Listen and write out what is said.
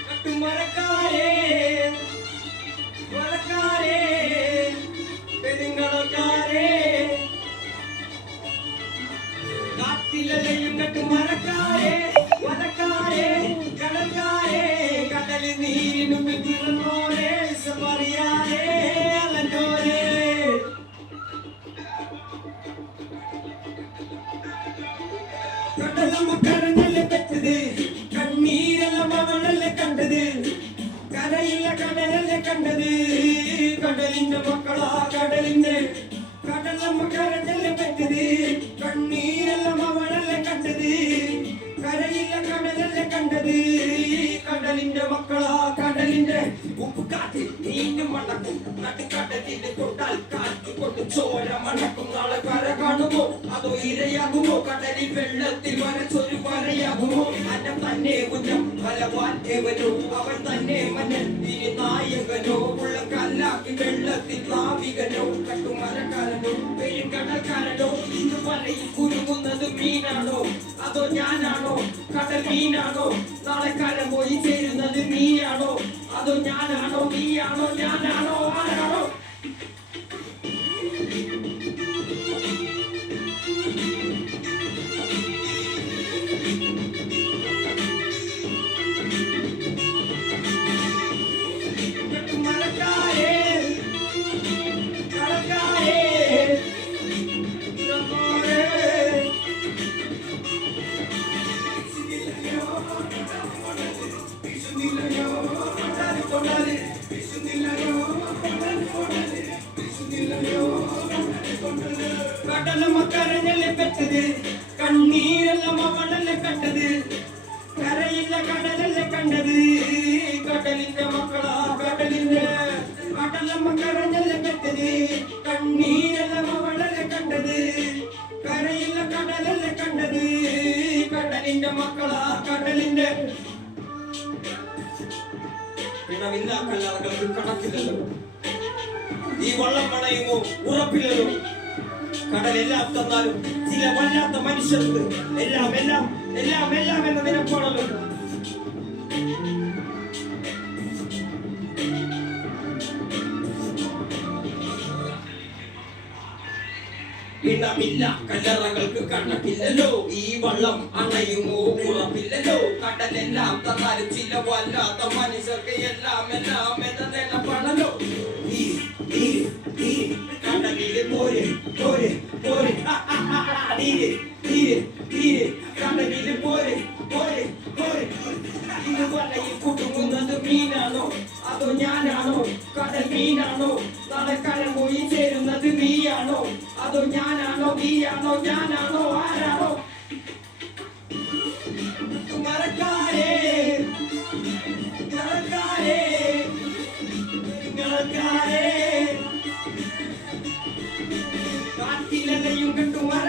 കട്ടുമരക്കാരേ മരക്കാരേ പെരുങ്ങളക്കാരേ കാറ്റിലലയും കട്ടുമരക്കാരേ മരക്കാരേ കടൽക്കാരേ കടലിൽ നീരിനും പിറന്നോരേ സപറിയാരേ അലഞ്ഞോരേ കടലമ്മ കരഞ്ഞല്ലേ പെറ്റത് കണ്ണീരെല്ലാം അവളല്ലേ കണ്ടത് കരയില്ല കടലല്ലേ കണ്ടത് കടലിന്റെ മക്കളാ കടലിന്റെ കടലമ്മ കരഞ്ഞല്ലേ പെറ്റത് കണ്ണീരെല്ലാം അവളല്ലേ കണ്ടത് കരയില്ല കടലല്ലേ കണ്ടത് കടലിന്റെ മക്കളാ കടലിന്റെ ഉപ്പ് കാറ്റ് നീണ്ടും മണക്കും നടുക്കടലിൽ തൊട്ടാൽ കാറ്റ് കൊണ്ട് ചോര മണക്കും നാളെ കര കാണുമോ അതോ ഇരയാകുമോ കടലിൽ വെള്ളത്തിൽ വരച്ചൊരു വരയാകുമോ അന്നം തന്നെ കുഞ്ഞം ഫലവാൻ ഏവനോ അവൻ തന്നെ മന്നൻ ഇനി നായകനോ ഉള്ള കല്ലാക്കി വെള്ളത്തിൽ നാവികനോ കട്ടുമരക്കാരനോ പെരുങ്കടൽക്കാരനോ ഇന്ന് വലയിൽ കുരുങ്ങുന്നത് മീനാണോ അതോ ഞാനാണോ കടൽ മീനാണോ നാളെ കര പോയി ചേരുന്നത് നീയാണോ അതോ ഞാനാണോ നീയാണോ ഞാനാണോ ആരാണോ കടലമ്മ കരഞ്ഞല്ലേ പെറ്റത് കണ്ണീരെല്ലാം അവളല്ലേ കണ്ടത് കരയില്ല കടലല്ലേ കണ്ടത് കടലിന്റെ മക്കളാ കടലിന്റെ കടലമ്മ കരഞ്ഞല്ലേ പെറ്റത് കണ്ണീരെല്ലാം അവളല്ലേ കണ്ടത് കരയില്ല കടലല്ലേ കണ്ടത് കടലിന്റെ മക്കളാ കടലിന്റെ ഇണമില്ലാ കല്ലറകൾക്ക് കണക്കില്ലല്ലോ ഈ വള്ളം പണയുമോ ഉറപ്പില്ലല്ലോ കടലെല്ലാം തന്നാലും ചില വല്ലാത്ത മനുഷ്യർക്ക് എല്ലാം എല്ലാം എല്ലാം എല്ലാം എന്ന നിലപ്പാണല്ലോ ഇണമില്ല കല്ലറകൾക്ക് കണക്കില്ലല്ലോ ഈ വള്ളം അണയുമോ ഉറപ്പില്ലല്ലോ കടലെല്ലാം തന്നാലും ചില വല്ലാത്ത മനുഷ്യർക്ക് എല്ലാം എല്ലാം എന്ന നിലപ്പാണല്ലോ കടലില് പോര് പോര് പോര് നീര് നീര് നീര് കടലില് പോര് പോര് പോര് ഇന്ന് വലയിൽ കുടുങ്ങുന്നത് മീനാണോ അതോ ഞാനാണോ കടൽ മീനാണോ നാളെ കര പോയി ചേരുന്നത് നീയാണോ അതോ ഞാനാണോ നീയാണോ ഞാനാണോ ആരാണോ മരക്കാരേ മരക്കാരേ മരക്കാരേ കാറ്റിലലയും കണ്ടു മര